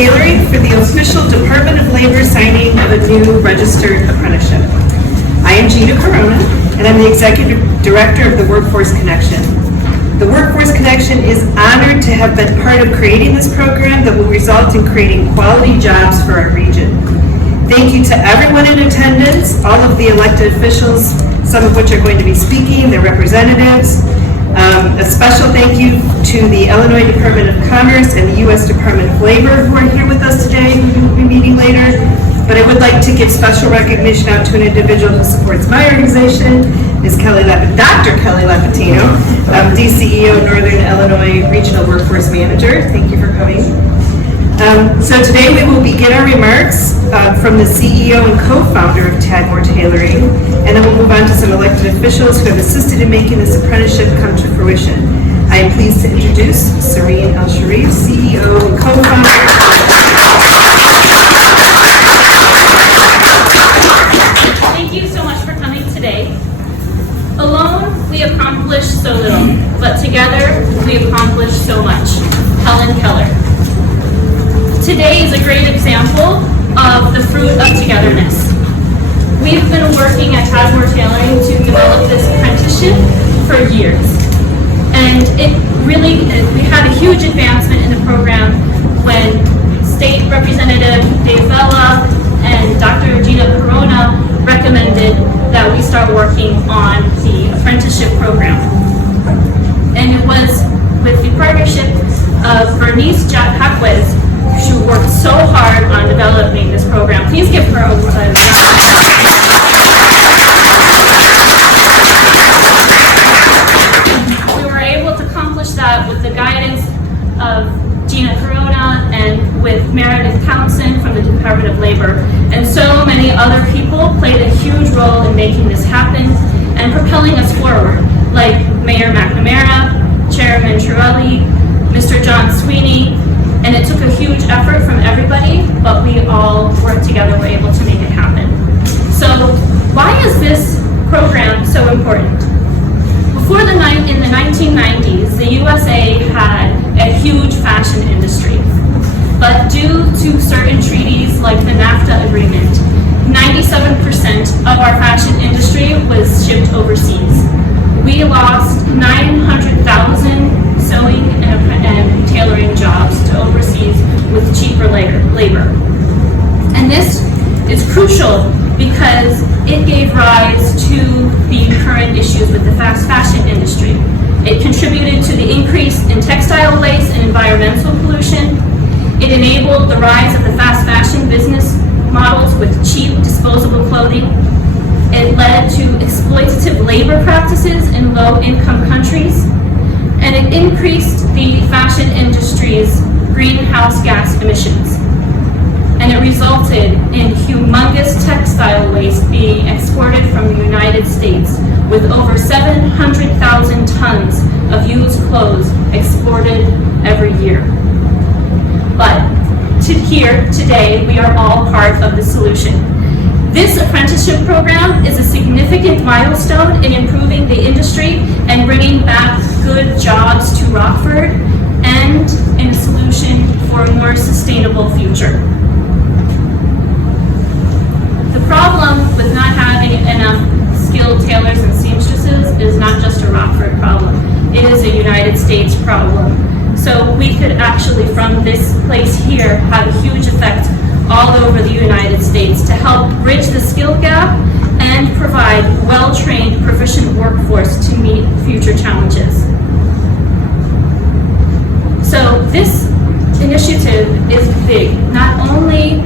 Tailoring for the official Department of Labor signing of a new registered apprenticeship. I am Gina Corona, and I'm the Executive Director of the Workforce Connection. The Workforce Connection is honored to have been part of creating this program that will result in creating quality jobs for our region. Thank you to everyone in attendance, all of the elected officials, some of which are going to be speaking, their representatives. A special thank you to the Illinois Department of Commerce and the U.S. Department of Labor who are here with us today, who will be meeting later. But I would like to give special recognition out to an individual who supports my organization, Dr. Kelly Lapatino, DCEO Northern Illinois Regional Workforce Manager. Thank you for coming. So today we will begin our remarks from the CEO and co-founder of Tailoring, and then we'll move on to some elected officials who have assisted in making this apprenticeship come to fruition. I am pleased to introduce Serene El-Sharif, CEO and co-founder. Thank you so much for coming today. Alone, we accomplish so little, but together, we accomplish so much. Helen Keller. Today is a great example of the fruit of togetherness. We've been working at Tailoring to develop this apprenticeship for years. And we had a huge advancement in the program when State Representative Dave Vela and Dr. Gina Corona recommended that we start working on the apprenticeship program. And it was with the partnership of Bernice Jaquez, who worked so hard on developing this program. Please give her a round. We were able to accomplish that with the guidance of Gina Corona and with Meredith Townsend from the Department of Labor. And so many other people played a huge role in making this happen and propelling us forward, like Mayor McNamara, Chairman Trulli, Mr. John Sweeney. And it took a huge effort from everybody, but we all worked together, were able to make it happen. So why is this program so important? In the 1990s, the USA had a huge fashion industry. But due to certain treaties like the NAFTA agreement, 97% of our fashion industry was shipped overseas. We lost 900,000 sewing and tailoring jobs to overseas with cheaper labor. And this is crucial because it gave rise to the current issues with the fast fashion industry. It contributed to the increase in textile waste and environmental pollution. It enabled the rise of the fast fashion business models with cheap disposable clothing. It led to exploitative labor practices in low-income countries. And it increased the fashion industry's greenhouse gas emissions. And it resulted in humongous textile waste being exported from the United States, with over 700,000 tons of used clothes exported every year. But here today, we are all part of the solution. This apprenticeship program is a significant milestone in improving the industry and bringing back good jobs to Rockford and in a solution for a more sustainable future. The problem with not having enough skilled tailors and seamstresses is not just a Rockford problem. It is a United States problem. So we could actually, from this place here, have a huge effect all over the United States to help bridge the skill gap and provide well-trained, proficient workforce to meet future challenges. So this initiative is big. Not only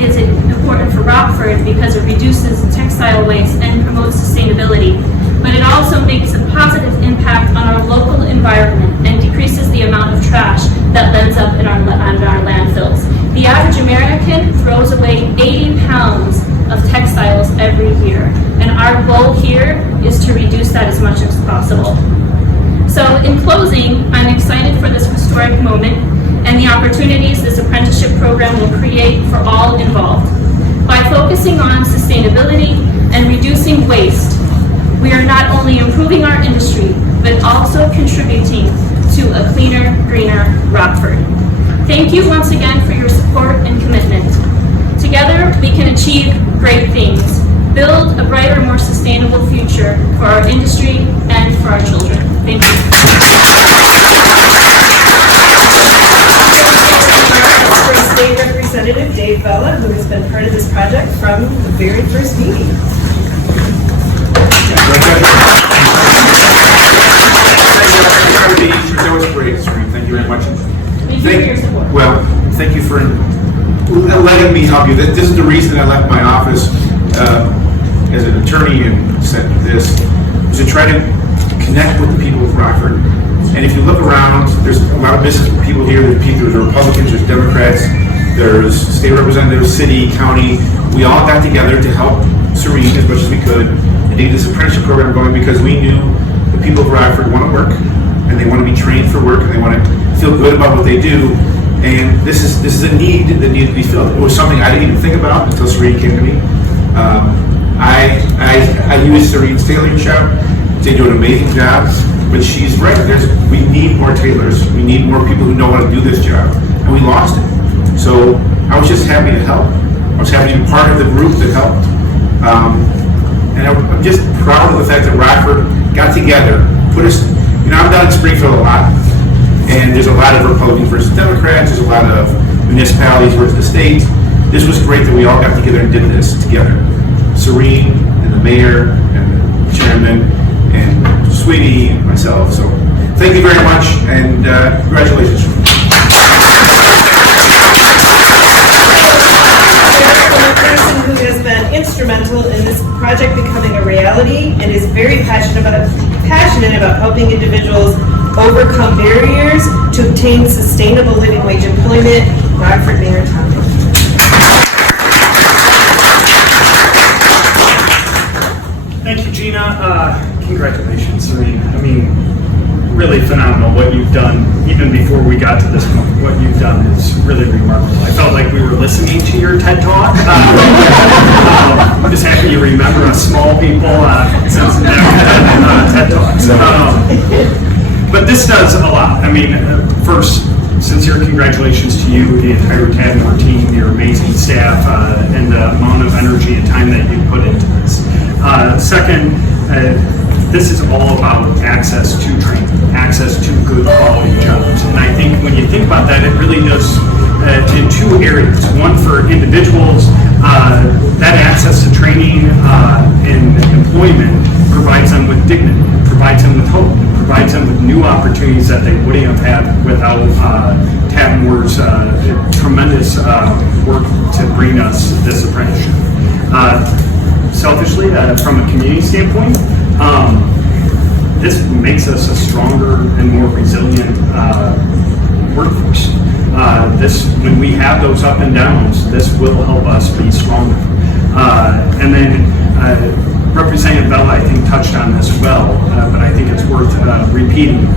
is it important for Rockford because it reduces textile waste and promotes sustainability, but it also makes a positive impact on our local environment and decreases the amount of trash that ends up in our landfills. The average American throws away 80 pounds of textiles every year, and our goal here is to reduce that as much as possible. So in closing, I'm excited for this historic moment and the opportunities this apprenticeship program will create for all involved. By focusing on sustainability and reducing waste, we are not only improving our industry, but also contributing to a cleaner, greener Rockford. Thank you once again for your support and commitment. Together, we can achieve great things, build a brighter, more sustainable future for our industry and for our children. Thank you. State Representative Dave Bella, who has been part of this project from the very first meeting. Thank you very much. Thank you for your support. Well, thank you for letting me help you. This is the reason I left my office as an attorney and said this, was to try to connect with the people of Rockford. And if you look around, there's a lot of business people here. There's Republicans, there's Democrats, there's state representatives, city, county. We all got together to help Serene as much as we could and to get this apprenticeship program going because we knew the people of Rockford want to work and they want to be trained for work and they want to feel good about what they do. And this is a need that needed to be filled. It was something I didn't even think about until Serene came to me. I use Serene's tailoring shop. They do an amazing job, but she's right. We need more tailors. We need more people who know how to do this job, and we lost it. So I was just happy to help. I was happy to be part of the group that helped. And I'm just proud of the fact that Rockford got together, put us, I'm down in Springfield a lot, and there's a lot of Republicans versus Democrats, there's a lot of municipalities versus the state. This was great that we all got together and did this together. Serene, and the mayor, and the chairman, and Sweetie, and myself. So thank you very much, and congratulations. Who has been instrumental in this project becoming a reality and is very passionate about helping individuals overcome barriers to obtain sustainable living wage employment, Rockford Mayor Tom. Thank you, Gina. Congratulations, Serene. I mean, really phenomenal what you've done. Even before we got to this point, what you've done is really remarkable. I felt like we were listening to your TED Talk. I'm just happy you remember us small people since never done TED Talks. But this does a lot. I mean, first, sincere congratulations to you, the entire Tailoring team, your amazing staff, and the amount of energy and time that you put into this. Second, this is all about access to training, access to good quality jobs. And I think when you think about that, it really does in two areas. One for individuals, that access to training and employment provides them with dignity, provides them with hope, provides them with new opportunities that they wouldn't have had without Tavmore's tremendous work to bring us this apprenticeship. Selfishly, from a community standpoint, this makes us a stronger and more resilient workforce. When we have those up and downs, this will help us be stronger. And then Representative Bella, I think, touched on this well, but I think it's worth repeating.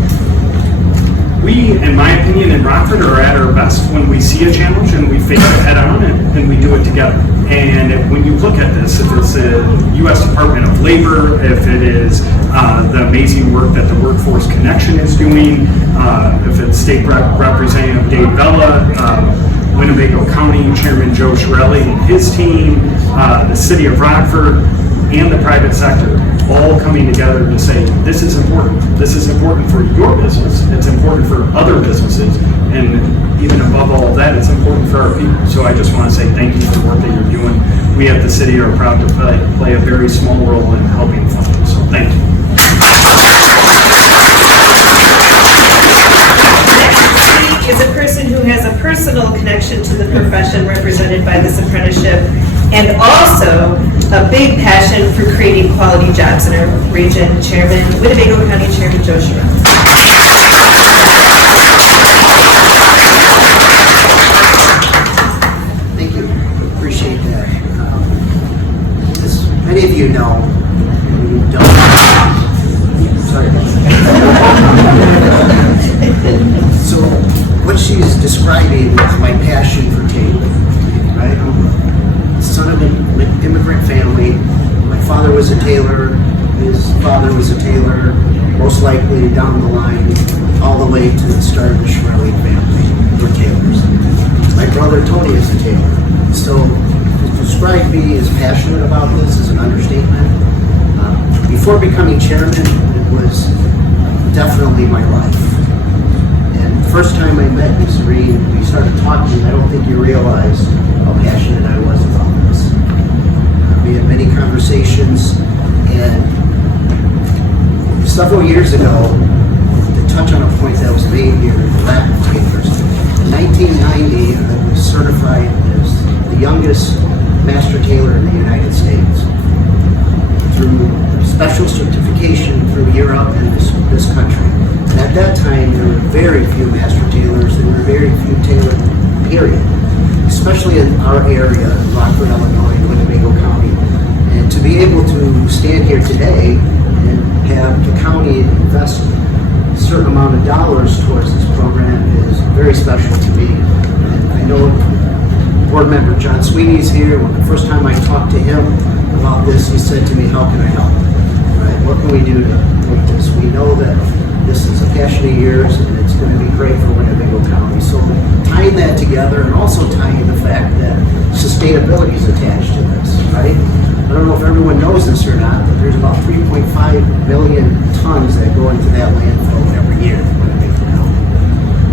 We, in my opinion, in Rockford are at our best when we see a challenge and we face it head on and we do it together. And when you look at this, if it's the U.S. Department of Labor, if it is the amazing work that the Workforce Connection is doing, if it's State Representative Dave Bella, Winnebago County Chairman Joe Shirelli and his team, the City of Rockford, and the private sector, all coming together to say, this is important. This is important for your business. It's important for other businesses. And even above all of that, it's important for our people. So I just want to say thank you for the work that you're doing. We at the city are proud to play a very small role in helping fund it. So thank you. Next is a person who has a personal connection to the profession represented by this apprenticeship and also a big passion for creating quality jobs in our region, Winnebago County Chairman Joe Shirelli. Thank you. Appreciate that. As many of you know, when you don't. Sorry. So, what she's describing is my passion for tailoring. Right? I'm the son of an immigrant family. My father was a tailor. His father was a tailor. Most likely down the line, all the way to the start of the Shirelli family were tailors. brother Tony is a tailor. So to describe me as passionate about this is an understatement. Before becoming chairman, it was definitely my life. And the first time I met you, Serene, we started talking, I don't think you realized how passionate I was about this. We had many conversations, and several years ago, to touch on a point that was made here, the lack of tailors. In 1990, I was certified as the youngest master tailor in the United States through special certification through Europe and this country. And at that time, there were very few master tailors. There were very few tailors, period. Especially in our area, Rockford, Illinois, and Winnebago County. And to be able to stand here today and have the county invest a certain amount of dollars towards this program is very special to me. And I know board member John Sweeney is here. When the first time I talked to him about this, he said to me, "How can I help? Right? What can we do to make this? We know that this is a passion of yours, and it's going to be great for Winnebago County." So tying that together, and also tying the fact that sustainability is attached to this, right? I don't know if everyone knows this or not, but there's about 3.5 million tons that go into that landfill every year in Winnebago County.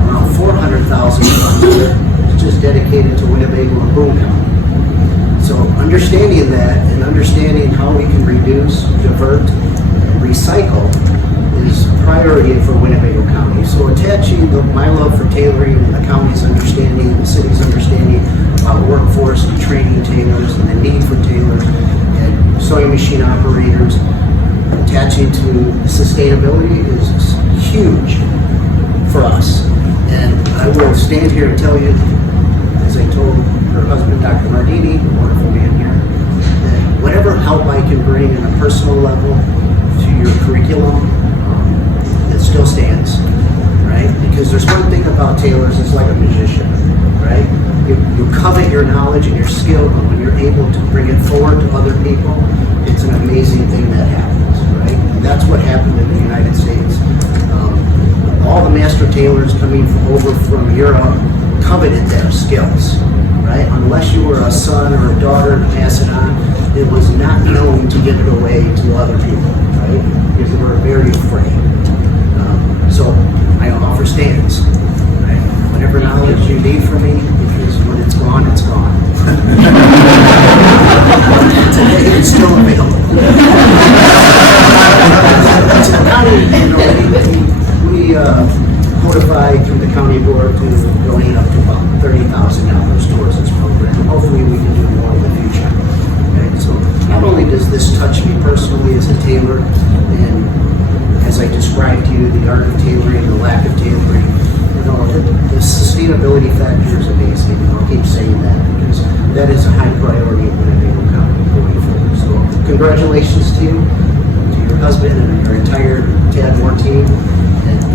Around 400,000 tons of it is just dedicated to Winnebago and Boone County. So understanding that and understanding how we can reduce, divert, and recycle is a priority for Winnebago County. So attaching my love for tailoring and the county's understanding, the city's understanding about workforce and training tailors and the need for tailors and sewing machine operators, attaching to sustainability is huge for us. And I will stand here and tell you, as I told her husband, Dr. Mardini, a wonderful man here, that whatever help I can bring on a personal level to your curriculum, it still stands, right? Because there's one thing about tailors, it's like a magician, right? You covet your knowledge and your skill, but when you're able to bring it forward to other people, it's an amazing thing that happens, right? And that's what happened in the United States. All the master tailors coming over from Europe coveted their skills, right? Unless you were a son or a daughter to pass it on, it was not known to give it away to other people, right? Because they were very afraid. So I offer stands, right? Whatever knowledge you need from me, because when it's gone, it's gone. Today it's still available. So county, we codified through the county board to donate up to about $30,000 towards this program. Hopefully we can do more in the future. Okay? So not only does this touch me personally as a tailor, and as I described to you, the art of tailoring, the lack of tailoring, you know, the sustainability factor is amazing. And I'll keep saying that because that is a high priority in Winnebago County going forward. So congratulations to you, to your husband, and your entire TADMOR team, and to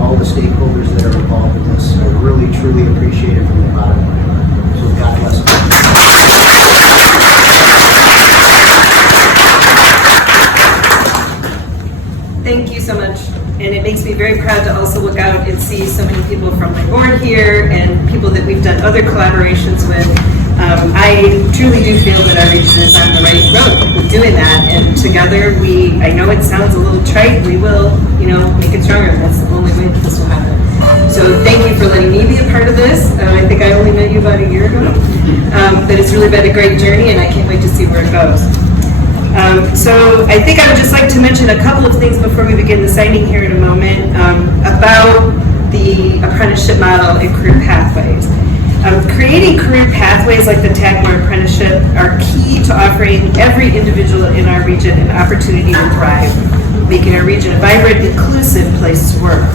all the stakeholders that are involved in this. I really, truly appreciate it from the bottom of my heart. So God bless you. Thank you so much. And it makes me very proud to also look out and see so many people from my board here and people that we've done other collaborations with. I truly do feel that our region is on the right road with doing that. And together I know it sounds a little trite, we will, make it stronger. That's the only way this will happen. So thank you for letting me be a part of this. I think I only met you about a year ago. But it's really been a great journey and I can't wait to see where it goes. So I think I would just like to mention a couple of things before we begin the signing here in a moment about the apprenticeship model and career pathways. Creating career pathways like the TADMOR apprenticeship are key to offering every individual in our region an opportunity to thrive, making our region a vibrant, inclusive place to work.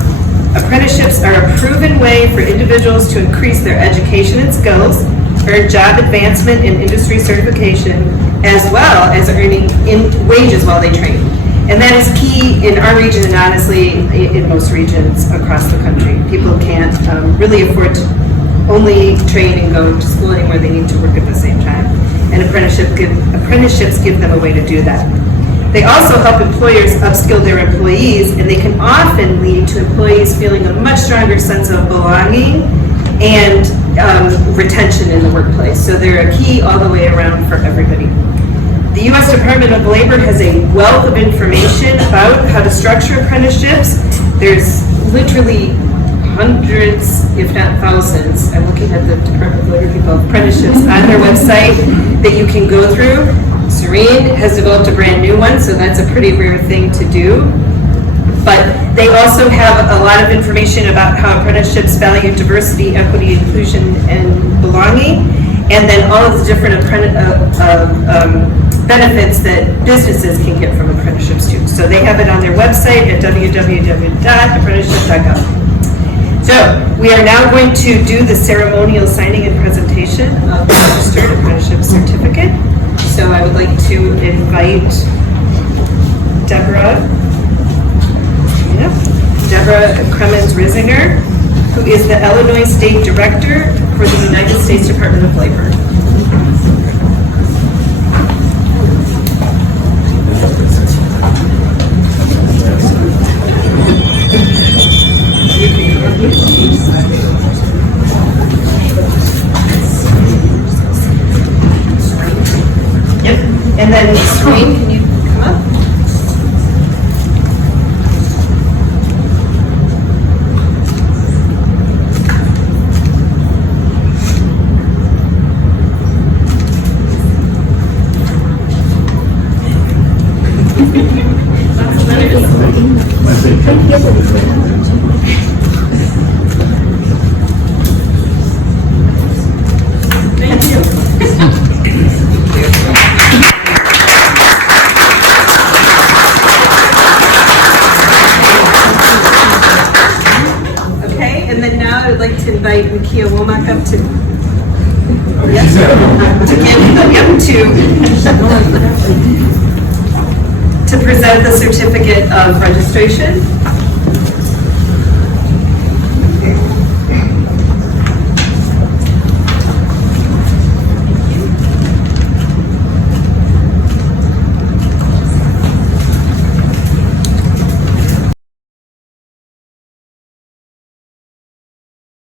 Apprenticeships are a proven way for individuals to increase their education and skills, earn job advancement and industry certification, as well as earning wages while they train. And that is key in our region and honestly in most regions across the country. People can't really afford to only train and go to school anywhere. They need to work at the same time. And apprenticeships give them a way to do that. They also help employers upskill their employees, and they can often lead to employees feeling a much stronger sense of belonging and retention in the workplace. So they're a key all the way around for everybody. The U.S. Department of Labor has a wealth of information about how to structure apprenticeships. There's literally hundreds, if not thousands, I'm looking at the Department of Labor people, apprenticeships on their website that you can go through. Serene has developed a brand new one, so that's a pretty rare thing to do. But they also have a lot of information about how apprenticeships value diversity, equity, inclusion, and belonging, and then all of the different benefits that businesses can get from apprenticeships too. So they have it on their website at www.apprenticeship.gov. So we are now going to do the ceremonial signing and presentation of the registered apprenticeship certificate. So I would like to invite Deborah Kremens-Risinger, who is the Illinois State Director for the United States Department of Labor. Yep, and then Serene, can you come up? Thank you. Okay, and then now I would like to invite Nakia Womack up to to present the certificate of registration.